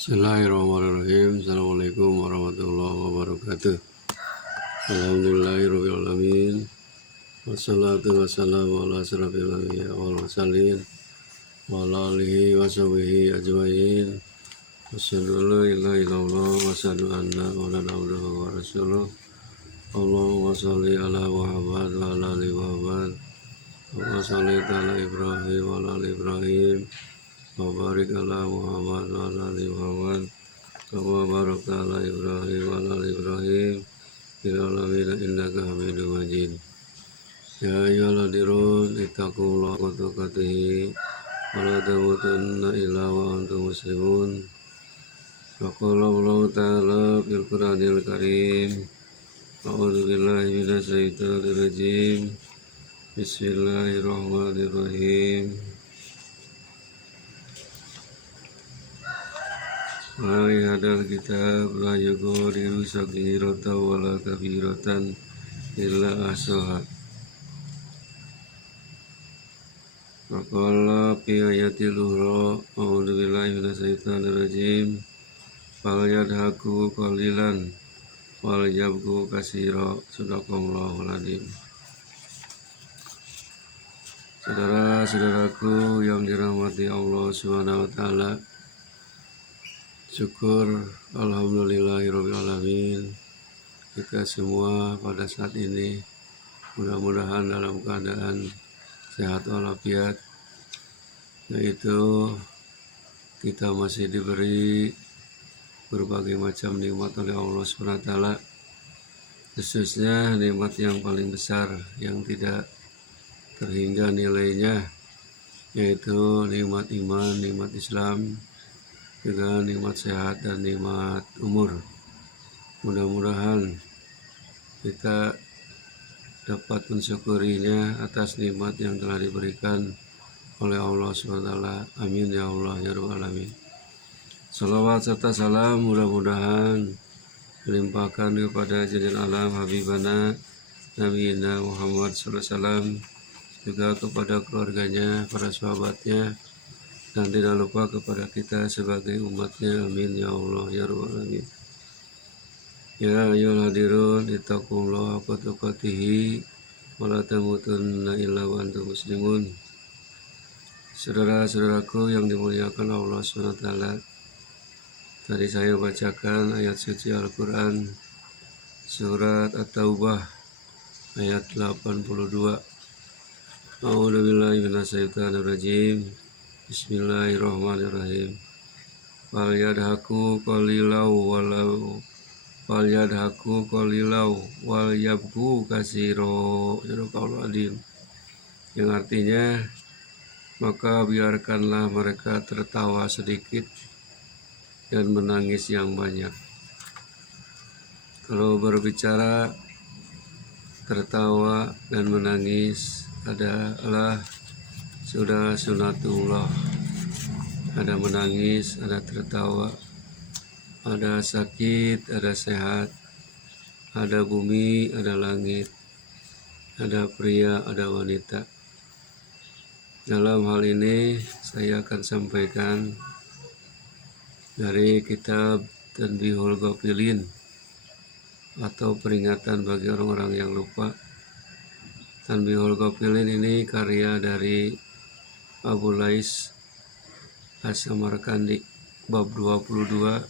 Bismillahirrahmanirrahim. Assalamualaikum warahmatullahi wabarakatuh. Alhamdulillahirrahmanirrahim. Wassalatu wassalamu ala asrafil anbiya wal mursalin wa ala alihi wa sahbihi ajmain. Wasyhadu an la ilaha illallah wa asyhadu anna muhammadan abduhu wa rasuluh. Allahumma shalli ala Muhammad wa ala ali Muhammad. Wa shalli ala Ibrahim wa ala ali Ibrahim. Wa barik ala Muhammad wa ala ali Muhammad. Wa barakta ala Ibrahim wa ala ali Ibrahim fil alamin innaka Hamidum Majid. Ya ayyuhalladzina ittaqullaha haqqa tuqatih wa la tamutunna illa wa antum muslimun. Wa qala Allah ta'ala fil Qur'anil Karim. A'udzu billahi minasy syaithanir rajim. Bismillahirrahmanirrahim. Mari hadal kitab la yughadiru saghiratan wala kabiratan illa ahsaha. Faqala fi ayatil ukhra a'udzu billahi minasyaitonir rajim. Fal yadhaku qalilan wal yabku katsira. Shadaqallahul adzim. Saudara-saudaraku yang dirahmati Allah Subhanahu wa taala, syukur alhamdulillahirabbil alamin. Kita semua pada saat ini mudah-mudahan dalam keadaan sehat walafiat, yaitu kita masih diberi berbagai macam nikmat oleh Allah SWT, khususnya nikmat yang paling besar yang tidak terhingga nilainya, yaitu nikmat iman, nikmat Islam, juga nikmat sehat dan nikmat umur. Mudah-mudahan kita dapat mensyukurinya atas nikmat yang telah diberikan oleh Allah SWT. Amin ya Allah ya Rabbal alamin. Salawat serta salam mudah-mudahan dilimpahkan kepada junjungan alam Habibana Nabi Muhammad SAW, juga kepada keluarganya, para sahabatnya, dan tidak lupa kepada kita sebagai umatnya. Amin ya Allah ya Rabbal alamin. Ya ayyuhal hadirun ittaqullaha haqqa tuqatih wa la tamutunna illa wa antum muslimun. Saudara-saudaraku yang dimuliakan Allah SWT, tadi saya bacakan ayat suci Al-Quran surat At-Taubah ayat 82. A'udzubillahi minasyaitonirrajim. Bismillahirrahmanirrahim. Fal yadhaku qalilau wal yabku katsira. Sadaqallahul adzim. Yang artinya, maka biarkanlah mereka tertawa sedikit dan menangis yang banyak. Kalau berbicara tertawa dan menangis adalah sudah sunatullah. Ada menangis, ada tertawa, ada sakit, ada sehat, ada bumi, ada langit, ada pria, ada wanita. Dalam hal ini saya akan sampaikan dari kitab Tanbihul Ghafilin atau peringatan bagi orang-orang yang lupa. Tanbihul Ghafilin ini karya dari Abu Lais As-Samarkandi, bab 22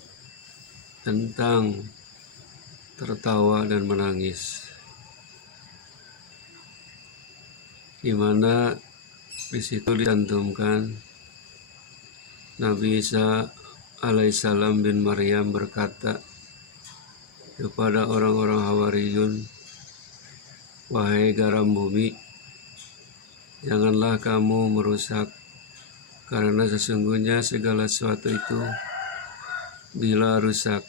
tentang tertawa dan menangis, di mana di situ dicantumkan Nabi Isa alaihissalam bin Maryam berkata kepada orang-orang Hawariyun, wahai garam bumi, janganlah kamu merusak, karena sesungguhnya segala sesuatu itu bila rusak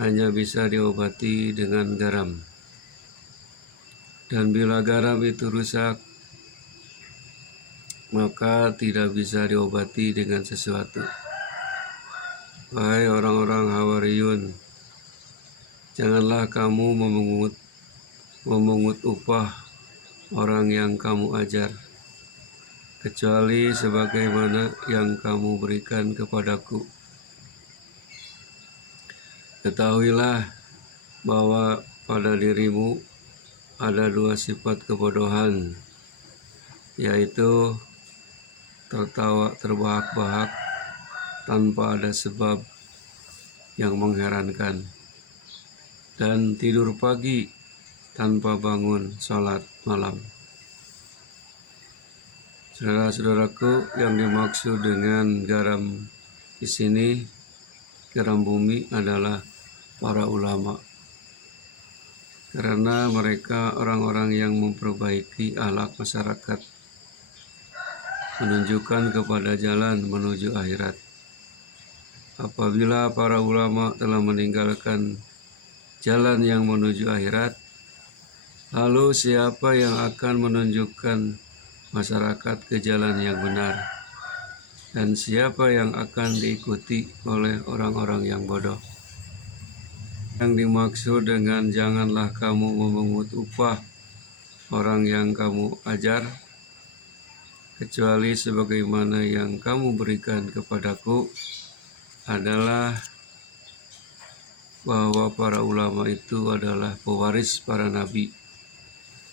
hanya bisa diobati dengan garam, dan bila garam itu rusak maka tidak bisa diobati dengan sesuatu. Wahai orang-orang Hawariyun, janganlah kamu memungut upah orang yang kamu ajar, kecuali sebagaimana yang kamu berikan kepadaku. Ketahuilah bahwa pada dirimu ada dua sifat kebodohan, yaitu tertawa terbahak-bahak tanpa ada sebab yang mengherankan, dan tidur pagi tanpa bangun sholat malam. Saudara-saudaraku, yang dimaksud dengan garam di sini, garam bumi, adalah para ulama, karena mereka orang-orang yang memperbaiki akhlak masyarakat, menunjukkan kepada jalan menuju akhirat. Apabila para ulama telah meninggalkan jalan yang menuju akhirat, lalu siapa yang akan menunjukkan masyarakat ke jalan yang benar? Dan siapa yang akan diikuti oleh orang-orang yang bodoh? Yang dimaksud dengan janganlah kamu memungut upah orang yang kamu ajar, kecuali sebagaimana yang kamu berikan kepadaku, adalah bahwa para ulama itu adalah pewaris para nabi.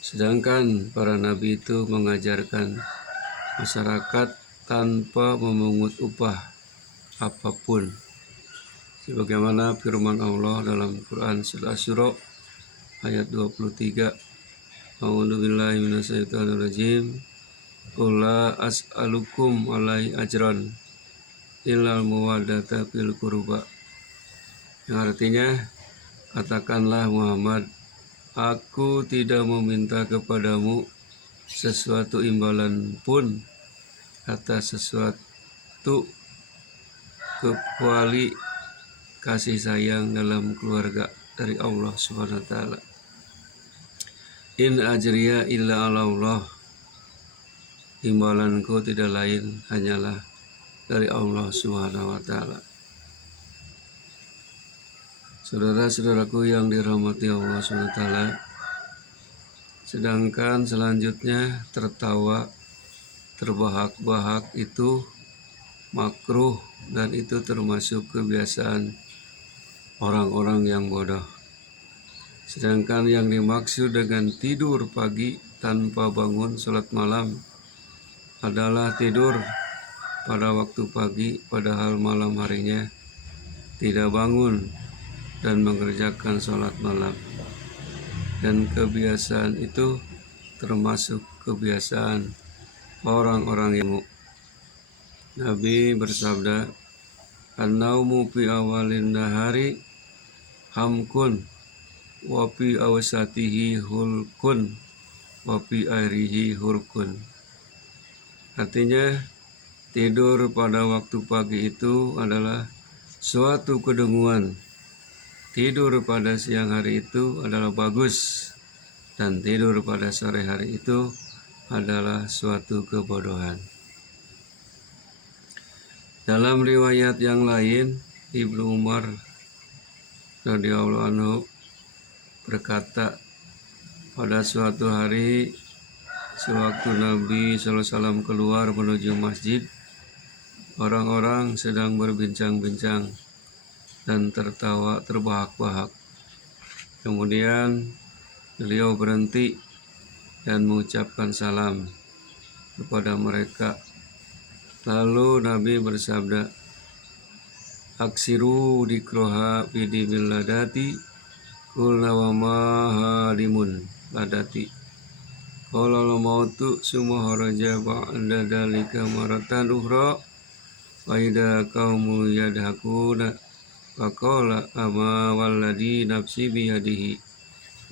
Sedangkan para nabi itu mengajarkan masyarakat tanpa memungut upah apapun. Sebagaimana firman Allah dalam Quran Surah Asy-Syura ayat 23. A'udzubillahi minasyaitonirrajim. Qul la as'alukum alaihi ajran illal mawaddata fil qurba. Yang artinya, katakanlah Muhammad, aku tidak meminta kepadamu sesuatu imbalan pun atas sesuatu kecuali kasih sayang dalam keluarga dari Allah Subhanahu wa taala. In ajriya illa 'ala Allah. Imbalanku tidak lain hanyalah dari Allah Subhanahu wa taala. Saudara-saudaraku yang dirahmati Allah Subhanahu wa taala, sedangkan selanjutnya tertawa terbahak-bahak itu makruh, dan itu termasuk kebiasaan orang-orang yang bodoh. Sedangkan yang dimaksud dengan tidur pagi tanpa bangun sholat malam adalah tidur pada waktu pagi padahal malam harinya tidak bangun dan mengerjakan sholat malam. Dan kebiasaan itu termasuk kebiasaan orang-orang yang Nabi bersabda, "An-naumu fi awalin nahari hamkun, wa fi awsatihi hulkun, wa fi akhirihi hurkun." Artinya, tidur pada waktu pagi itu adalah suatu kedenguan. Tidur pada siang hari itu adalah bagus, dan tidur pada sore hari itu adalah suatu kebodohan. Dalam riwayat yang lain, Ibnu Umar radhiyallahu anhu berkata, pada suatu hari sewaktu Nabi SAW keluar menuju masjid, orang-orang sedang berbincang-bincang dan tertawa terbahak-bahak. Kemudian beliau berhenti dan mengucapkan salam kepada mereka. Lalu Nabi bersabda, "Aksiru dikroha bidimil ladati, kulna wa ma hadimun ladati. Qala la mautu summa haraja ba'da dalika maratan ukhra, wa idza qaumu yadhakuna faqala ama walladhi nafsi biyadihi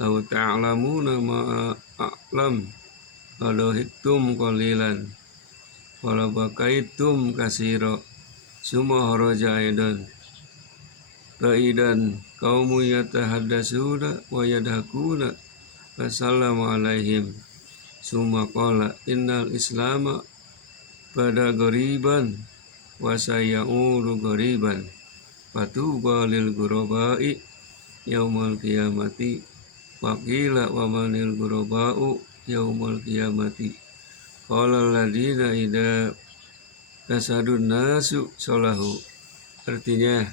law ta'lamuna ma a'lam ladahiktum qalilan wala bakaitum katsira summa haraja aidan faidan qaumu yatahaddatsuna wa yadhakuna fasallama alaihim summa qala innal islama pada ghariban wa sayaudu ghariban fatuba lil ghurabai yaumal qiyamati wa qila wa manil ghurabau yaumal qiyamati qala alladziina idza tasadun nasu salahu." Artinya,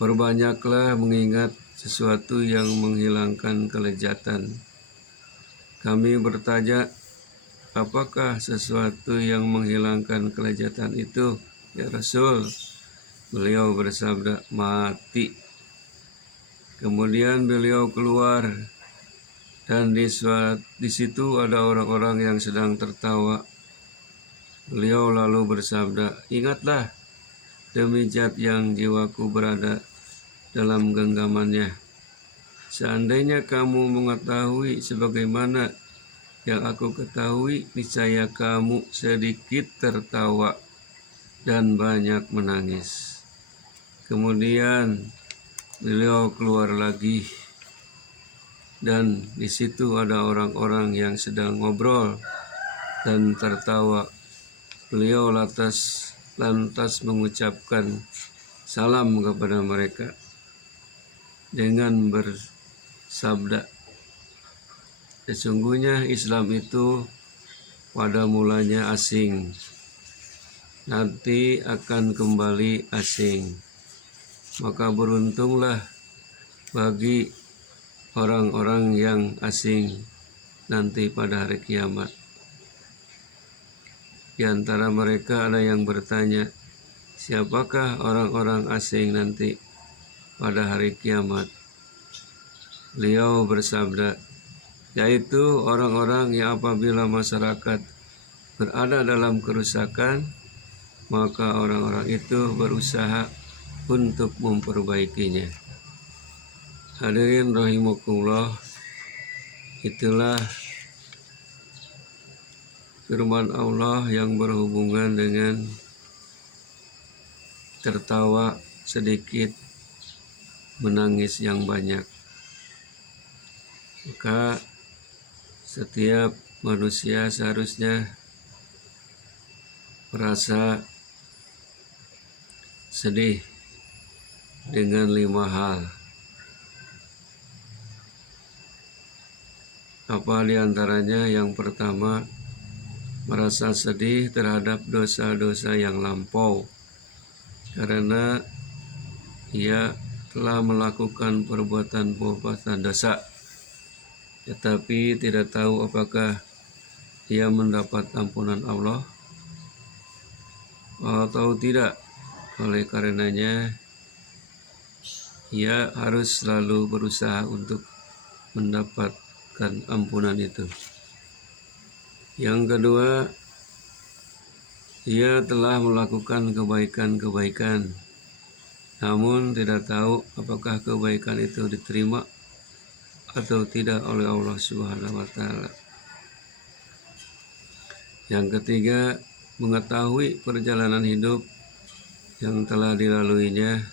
Perbanyaklah mengingat sesuatu yang menghilangkan kelezatan. Kami bertanya, apakah sesuatu yang menghilangkan kelezatan itu, ya Rasul? Beliau bersabda, mati. Kemudian beliau keluar, dan di situ ada orang-orang yang sedang tertawa. Beliau lalu bersabda, ingatlah demi zat yang jiwaku berada dalam genggamannya. Seandainya kamu mengetahui sebagaimana yang aku ketahui, niscaya kamu sedikit tertawa dan banyak menangis. Kemudian beliau keluar lagi, dan di situ ada orang-orang yang sedang ngobrol dan tertawa. Beliau lantas mengucapkan salam kepada mereka dengan bersabda, sesungguhnya Islam itu pada mulanya asing, nanti akan kembali asing. Maka beruntunglah bagi orang-orang yang asing nanti pada hari kiamat. Di antara mereka ada yang bertanya, siapakah orang-orang asing nanti pada hari kiamat? Beliau bersabda, yaitu orang-orang yang apabila masyarakat berada dalam kerusakan, maka orang-orang itu berusaha untuk memperbaikinya. Hadirin rahimakumullah, itulah firman Allah yang berhubungan dengan tertawa sedikit, menangis yang banyak. Maka setiap manusia seharusnya merasa sedih dengan 5 hal. Apa di antaranya? Yang pertama, merasa sedih terhadap dosa-dosa yang lampau, karena ia telah melakukan perbuatan dosa, tetapi tidak tahu apakah ia mendapat ampunan Allah atau tidak. Oleh karenanya, ia harus selalu berusaha untuk mendapatkan ampunan itu. Yang kedua, ia telah melakukan kebaikan-kebaikan, namun tidak tahu apakah kebaikan itu diterima atau tidak oleh Allah Subhanahu wa Ta'ala. Yang ketiga, mengetahui perjalanan hidup yang telah dilaluinya,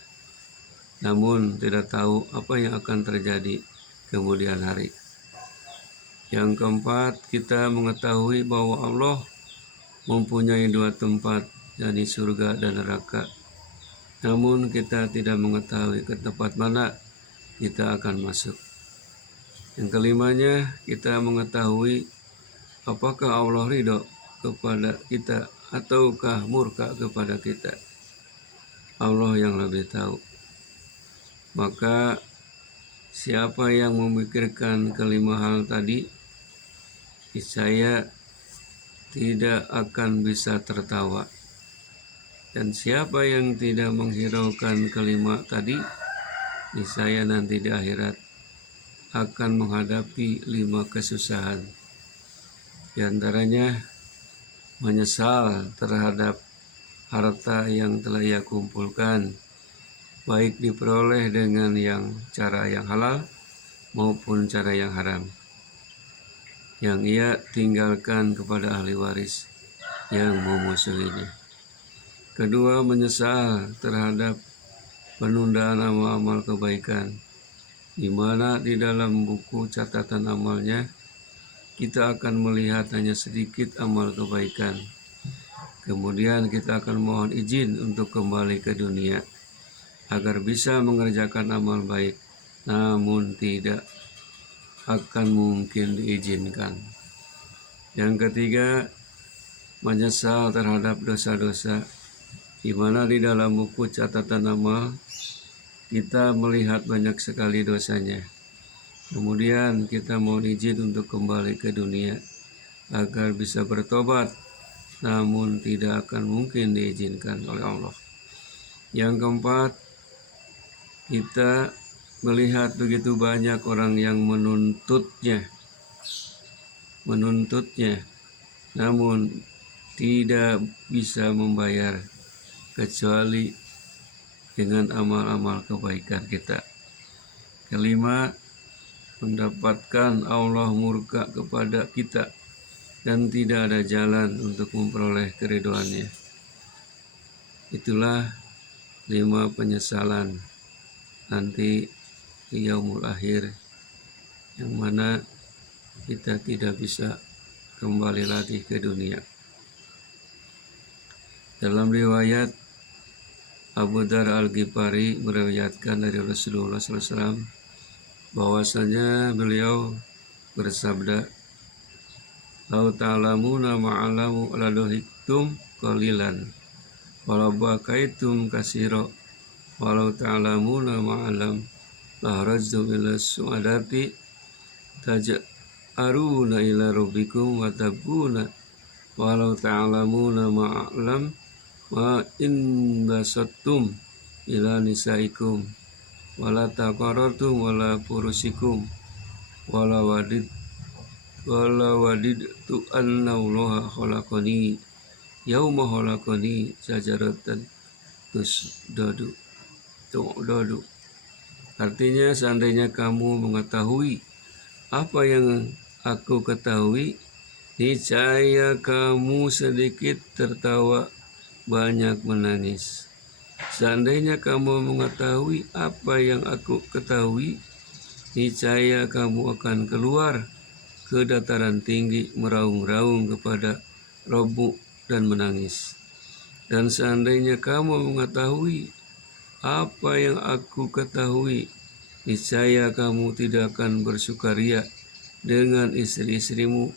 namun tidak tahu apa yang akan terjadi kemudian hari. Yang keempat, kita mengetahui bahwa Allah mempunyai 2 tempat, yakni surga dan neraka. Namun kita tidak mengetahui ke tempat mana kita akan masuk. Yang kelimanya, kita mengetahui apakah Allah ridho kepada kita ataukah murka kepada kita. Allah yang lebih tahu. Maka siapa yang memikirkan kelima hal tadi, saya tidak akan bisa tertawa. Dan siapa yang tidak menghiraukan kelima tadi, saya nanti di akhirat akan menghadapi 5 kesusahan. Di antaranya menyesal terhadap harta yang telah ia kumpulkan, baik diperoleh dengan cara yang halal maupun cara yang haram, yang ia tinggalkan kepada ahli waris yang memusuhinya. Kedua, menyesal terhadap penundaan amal-amal kebaikan, di mana di dalam buku catatan amalnya kita akan melihat hanya sedikit amal kebaikan. Kemudian kita akan mohon izin untuk kembali ke dunia agar bisa mengerjakan amal baik, namun tidak akan mungkin diizinkan. Yang ketiga, menyesal terhadap dosa-dosa, di mana di dalam buku catatan amal kita melihat banyak sekali dosanya. Kemudian kita mohon izin untuk kembali ke dunia agar bisa bertobat, namun tidak akan mungkin diizinkan oleh Allah. Yang keempat, kita melihat begitu banyak orang yang menuntutnya, namun tidak bisa membayar kecuali dengan amal-amal kebaikan kita. Kelima, mendapatkan Allah murka kepada kita dan tidak ada jalan untuk memperoleh keridhoannya. Itulah 5 penyesalan nanti di yaumul akhir, yang mana kita tidak bisa kembali lagi ke dunia. Dalam riwayat Abu Dzar Al-Ghifari meriwayatkan dari Rasulullah SAW bahwasanya beliau bersabda, "Lau ta'lamuna ma'alamu ladohiktum qalilan walau bakaitum katsira walau ta'lamuna ma'alam lahrajtum ila su'adati taj'aruna ila rabbikum wa tabuna walau ta'lamuna ma'alam wa in basattum ila nisaikum wala taqarartum wala furusikum wala wadidtu anna allaha khalaqani yauma khalaqani syajaratan tu'dadu." Artinya, seandainya kamu mengetahui apa yang aku ketahui, niscaya kamu sedikit tertawa, banyak menangis. Seandainya kamu mengetahui apa yang aku ketahui, niscaya kamu akan keluar ke dataran tinggi meraung-raung kepada Rabbu dan menangis. Dan seandainya kamu mengetahui apa yang aku ketahui, niscaya kamu tidak akan bersukaria dengan istri-istrimu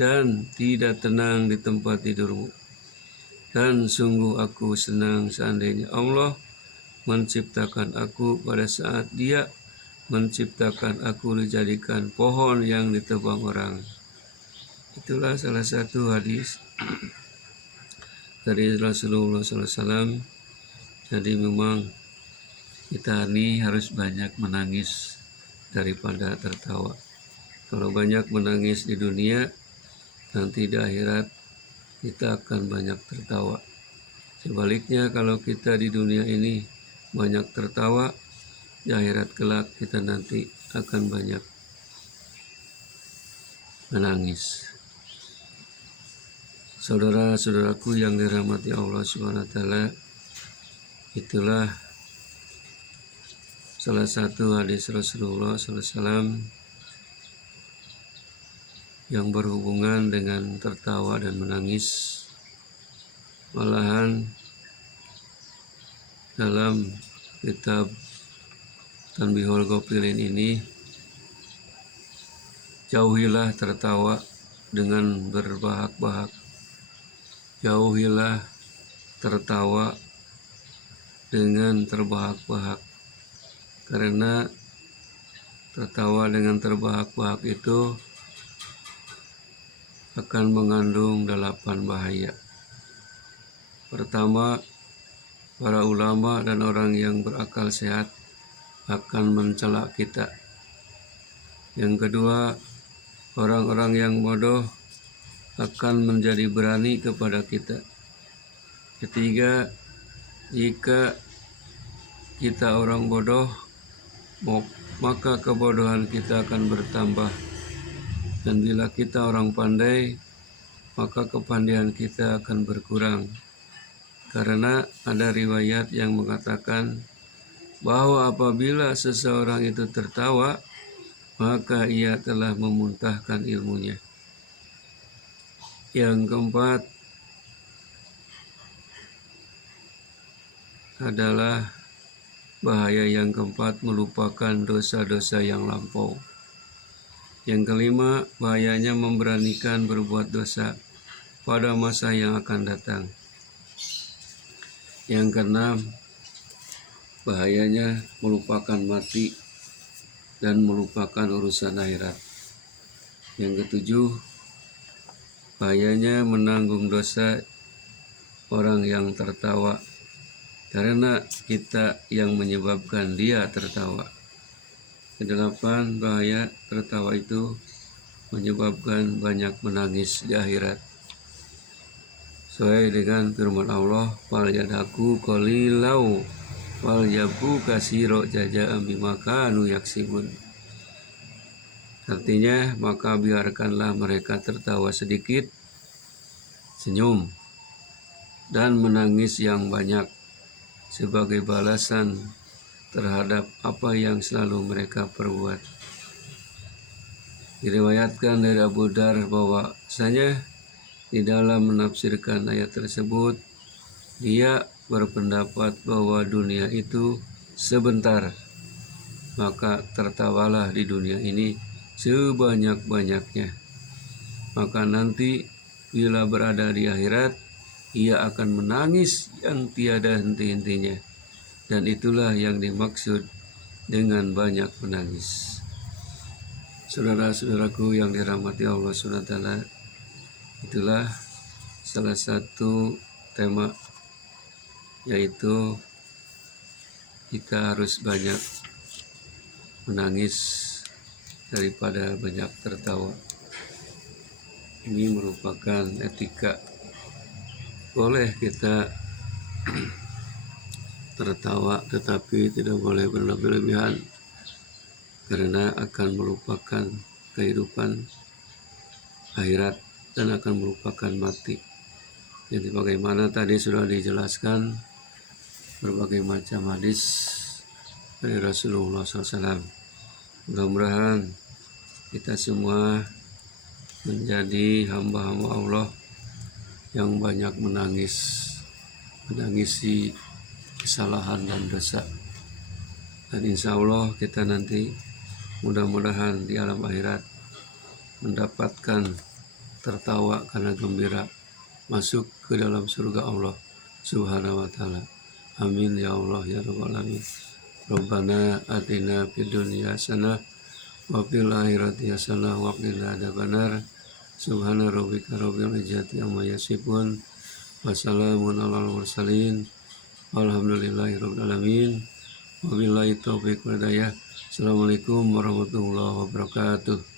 dan tidak tenang di tempat tidurmu. Dan sungguh aku senang seandainya Allah menciptakan aku pada saat Dia menciptakan aku dijadikan pohon yang ditebang orang. Itulah salah satu hadis dari Rasulullah SAW. Jadi memang kita ini harus banyak menangis daripada tertawa. Kalau banyak menangis di dunia, nanti di akhirat kita akan banyak tertawa. Sebaliknya, kalau kita di dunia ini banyak tertawa, di akhirat kelak kita nanti akan banyak menangis. Saudara-saudaraku yang dirahmati Allah SWT, itulah salah satu hadis Rasulullah SAW yang berhubungan dengan tertawa dan menangis. Malahan dalam kitab Tanbihul Ghafilin ini, jauhilah tertawa dengan berbahak-bahak. Jauhilah tertawa dengan terbahak-bahak. Karena tertawa dengan terbahak-bahak itu akan mengandung 8 bahaya. Pertama, para ulama dan orang yang berakal sehat akan mencela kita. Yang kedua, orang-orang yang bodoh akan menjadi berani kepada kita. Ketiga, jika kita orang bodoh, maka kebodohan kita akan bertambah. Dan bila kita orang pandai, maka kepandaian kita akan berkurang. Karena ada riwayat yang mengatakan bahwa apabila seseorang itu tertawa, maka ia telah memuntahkan ilmunya. Yang keempat adalah bahaya yang keempat, melupakan dosa-dosa yang lampau. Yang kelima, bahayanya memberanikan berbuat dosa pada masa yang akan datang. Yang keenam, bahayanya melupakan mati dan melupakan urusan akhirat. Yang ketujuh, bahayanya menanggung dosa orang yang tertawa karena kita yang menyebabkan dia tertawa. Kedelapan, bahaya tertawa itu menyebabkan banyak menangis di akhirat. Sesuai dengan firman Allah, wal yadhaku qalilau wal yabu kasiro jaza'an bima kanu yaksibun. Artinya, maka biarkanlah mereka tertawa sedikit, senyum, dan menangis yang banyak sebagai balasan terhadap apa yang selalu mereka perbuat. Diriwayatkan dari Abu Dar bahwasanya di dalam menafsirkan ayat tersebut, dia berpendapat bahwa dunia itu sebentar, maka tertawalah di dunia ini sebanyak-banyaknya. Maka nanti bila berada di akhirat, ia akan menangis yang tiada henti-hentinya. Dan itulah yang dimaksud dengan banyak menangis. Saudara-saudaraku yang dirahmati Allah SWT, itulah salah satu tema, yaitu kita harus banyak menangis daripada banyak tertawa. Ini merupakan etika. Boleh kita tertawa, tetapi tidak boleh berlebihan karena akan melupakan kehidupan akhirat dan akan melupakan mati. Jadi bagaimana tadi sudah dijelaskan berbagai macam hadis dari Rasulullah SAW. Mudah-mudahan kita semua menjadi hamba-hamba Allah yang banyak menangisi kesalahan dan dosa. Dan insya Allah kita nanti mudah-mudahan di alam akhirat mendapatkan tertawa karena gembira masuk ke dalam surga Allah Subhanahu wa ta'ala. Amin ya Allah ya rabbal alamin. Rabbana atina fid dunya hasanah wa fil akhirati hasanah wa qina adzabannar. Subhana rabbika rabbil izzati amma yasifun. Wassalamun alal mursalin. Alhamdulillahi rabbil alamin. Wabillahi taufiq wal hidayah. Assalamualaikum warahmatullahi wabarakatuh.